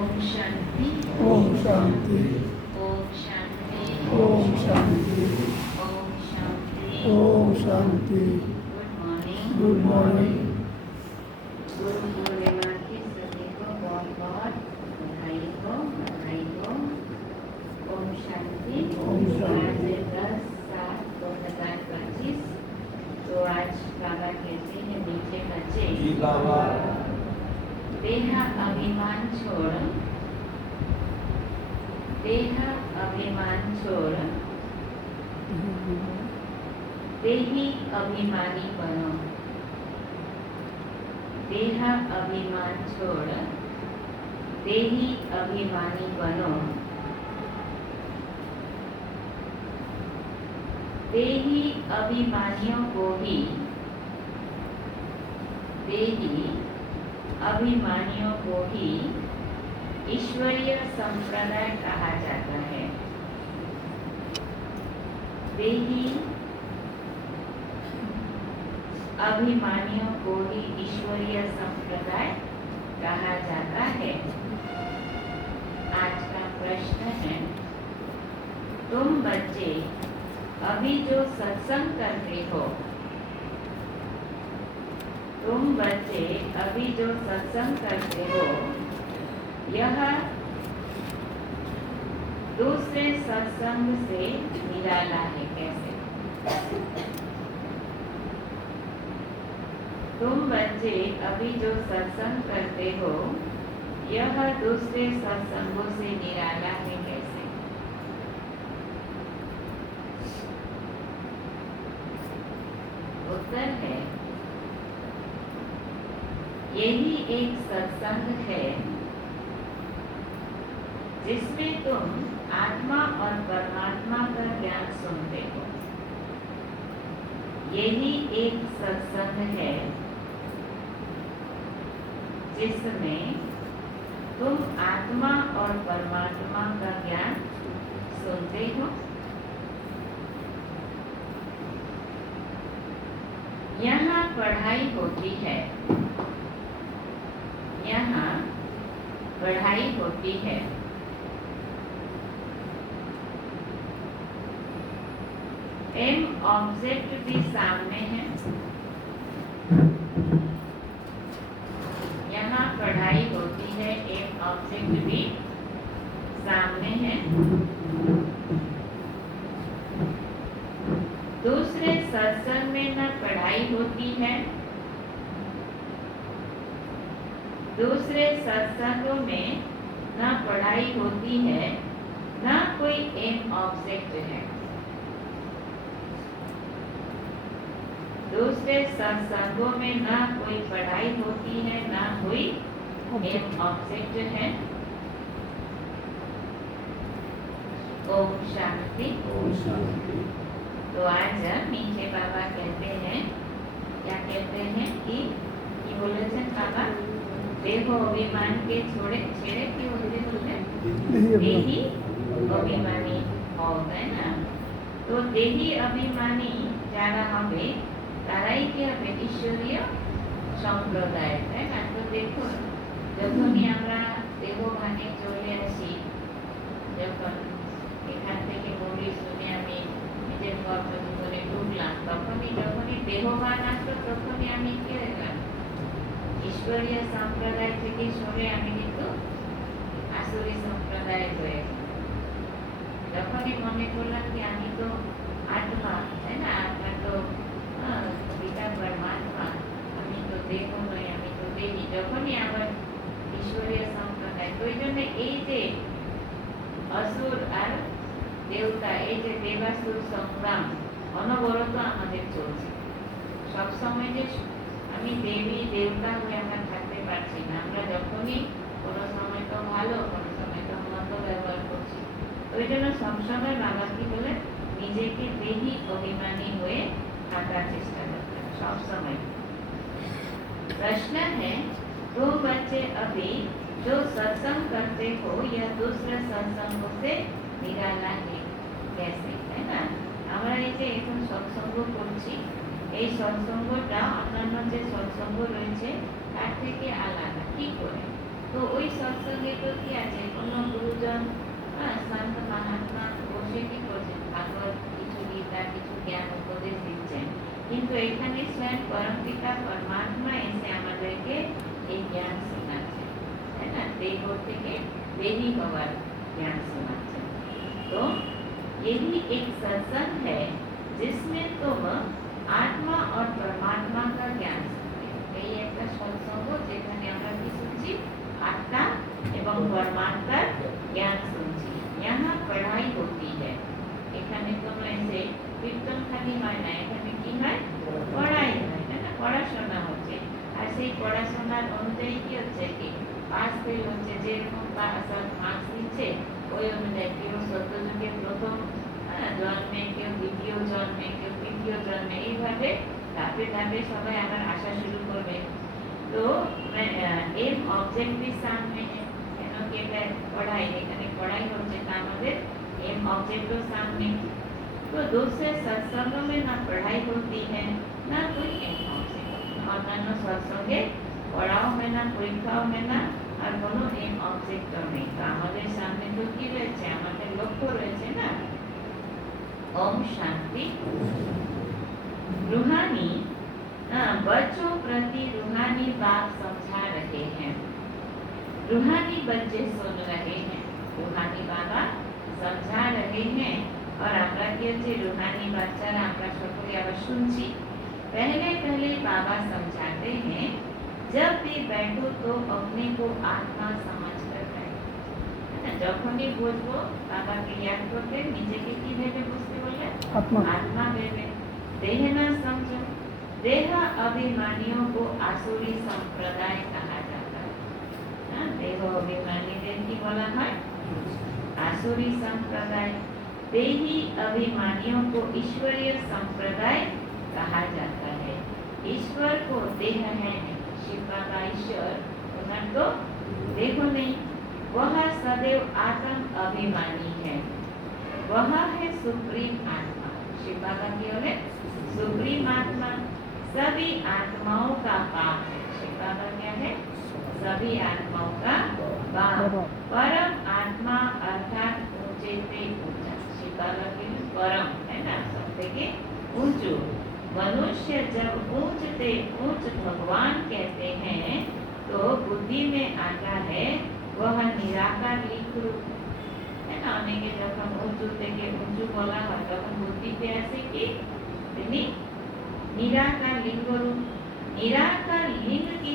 शांति ओम शांति ओम शांति ओम शांति ओम शांति ओम शांति। Good good morning morning. Guru Purnima की सभी को बहुत बहुत बधाई हो। ओम शांति। ओम शांति। आज 10/7/2025। तो आज बाबा कहते हैं नीचे बच्चे जी बाबा। देह अभिमान छोड़, देह अभिमान छोड़ देही अभिमानी बनो। देह अभिमान छोड़ देही अभिमानी बनो। देही अभिमानियों को ही ईश्वरीय संप्रदाय कहा जाता है। देही अभिमानियों को ही ईश्वरीय संप्रदाय कहा जाता है। आज का प्रश्न है, तुम बच्चे अभी जो सत्संग करते हो, यह दूसरे सत्संग से निराला है। कैसे? तुम बच्चे अभी जो सत्संग करते हो, यह दूसरे सत्संगों से निराला है। कैसे? उत्तर है, यही एक सत्संग है जिसमें तुम आत्मा और परमात्मा का ज्ञान सुनते हो। यही एक सत्संग है जिसमें तुम आत्मा और परमात्मा का ज्ञान सुनते हो। यहाँ पढ़ाई होती है, यहाँ पढ़ाई होती है। एम ऑब्जेक्ट भी सामने है। यहाँ पढ़ाई होती है, एम ऑब्जेक्ट भी सामने है। दूसरे सत्संग में न पढ़ाई होती है, दूसरे सत्संगों में न पढ़ाई होती है, न कोई एम ऑब्जेक्ट है। दूसरे सत्संगों में न कोई पढ़ाई होती है, न कोई एम ऑब्जेक्ट है। ओम शांति। ओम शांति। तो आज मीठे बाबा कहते हैं, क्या कहते हैं कि बोले थे बाबा, देहो अभिमान के छेड़े की बोलते देही अभिमानी होता है ना। तो देही अभिमानी যারা হবে তারাই কি হবে ঈশ্বরীয় সম্প্রদায়, তাই না? তো দেখুন, যখনই আমরা দেহভানে চলে আসি, যখন এখান থেকে বলি শুনে আমি নিজের কর্মজীবনে ঢুকলাম, যখনই দেহবান আসলো তখনই আমি কি হয়ে গেলাম? ঈশ্বরীয় সম্প্রদায় থেকে সরে আমি কিন্তু আসুরি সম্প্রদায় হয়ে গেলাম। যখনই মনে করলাম কি আমি তো আত্মা, তাই না? আপনার তো পিতা পরমাত্মা, আমি তো দেহ নই, আমি তো দেহি। যখনই আবার ঈশ্বরীয় সম্প্রদায়, তো ওই জন্য এই যে অসুর আর দেবতা, এই যে দেবাসুর সংগ্রাম অনবরত আমাদের চলছে। সবসময় যে আমি দেবী দেবতা হয়ে আমরা থাকতে পারছি না। আমরা যখনই কোনো সময় তো ভালো, কোনো সময় তো মন্দ ব্যবহার করছি। ওই জন্য সবসময় বাবা কি বলে, নিজেকে দেহি অভিমানী হয়ে থাকার চেষ্টা করতে হবে सब समय। प्रश्न है, तुम बच्चे अभी जो सत्संग करते हो, यह दूसरे सत्संगों से निराला है। कैसे? है ना? আমরা এই যে এখন সৎসঙ্গ করছি, এই সৎসঙ্গটা অন্যান্য যে সৎসঙ্গ রয়েছে তার থেকে আলাদা। কি করে? তো ওই সৎসঙ্গে তো কি আছে, কোনো গুরুজন সন্ত মহাত্মা বসে কি করছেন, ভাগবত কিছু গীতা কিছু জ্ঞান উপদেশ দিচ্ছেন, কিন্তু এখানে স্বয়ং পরমপিতা পরমাত্মা এসে আমাদেরকে এই জ্ঞান শোনাচ্ছেন, তাই না, দেহ থেকে देवी भगवान ज्ञान सुनाते। तो यही एक सत्संग है जिसमें तुम आत्मा और परमात्मा का ज्ञान सुनते हो। এই একটা সৎসঙ্গ যেখানে আমরা কি শুনছি, आत्मा एवं परमात्मा ज्ञान শুনছি। यहाँ पढ़ाई होती है, এখানে তোমরা এসে কীর্তন খালি হয় না, এখানে কি হয়, পড়াই হয়, তাই না, পড়াশোনা হচ্ছে। আর সেই পড়াশোনার অনুযায়ী কি হচ্ছে, কি পাস ফেল হচ্ছে, যেরকম মার্কস দিচ্ছে ওই অনুযায়ী কেউ সত্যযুগে প্রথম জন্মে, কেউ দ্বিতীয় জন্মে, কেউ তৃতীয় জন্মে, এইভাবে ধাপে ধাপে সবাই আবার আসা শুরু করবে। তো এম ऑब्जेक्ट भी सामने है, কেন কি এটা পড়াই, এখানে পড়াই হচ্ছে, তা আমাদের एम ऑब्जेक्ट तो सामने। तो दूसरे सत्संग में ना पढ़ाई होती है ना कोई एम ऑब्जेक्ट, অন্যান্য সৎসঙ্গে পড়াও হয় না, পরীক্ষাও হয় না, আর কোনো এম অবজেক্টও নেই। তো আমাদের সামনে তো কি রয়েছে, আমাদের লক্ষ্য রয়েছে না। ओम शांति। रूहानी बच्चों प्रति रूहानी बात समझा रहे हैं, रूहानी बच्चे सुन रहे हैं, रूहानी बाबा समझा रहे हैं, और আমরা কি হচ্ছে, रूहानी বাচ্চারা আমরা সকলে আবার শুনছি। पहले पहले बाबा समझाते हैं, जब भी बैठो तो अपने को आत्मा समझ कर बैठो, है ना, যখনই বসবো বাবাকে याद করতে নিজেকে কি ভেবে বসতে বললে, आत्मा ভেবে। देह ना समझो, देह अभिमानियों को आसुरी संप्रदाय कहा जाता है, ना, देह अभिमानीদের কি বলা হয়, आसुरी संप्रदाय। देही अभिमानियों को ईश्वरीय संप्रदाय कहा जाता है। ईश्वर को देह है, शिव बाबा ईश्वर उन्हें तो देखो नहीं, वह सदैव आत्म अभिमानी है, वह है सुप्रीम आत्मा। शिव बाबा की ओर सुप्रीम आत्मा सभी आत्माओं का बाप है। शिव बाबा क्या है, सभी आत्माओं का बाप। परम आत्मा अर्थात ऊंचे से ऊंचा, शिव बाबा के परम है ना, सबसे के ऊंचो। मनुष्य जब ऊंच से ऊंच भगवान कहते हैं तो बुद्धि में आता है वह निराकार लिंग रूप है ना, अनेके যখন উঁচু থেকে উঁচু বলা হয় তখন বুদ্ধিতে আসে কি, তিনি নিরাকার লিঙ্গ রূপ। निराकार लिंग की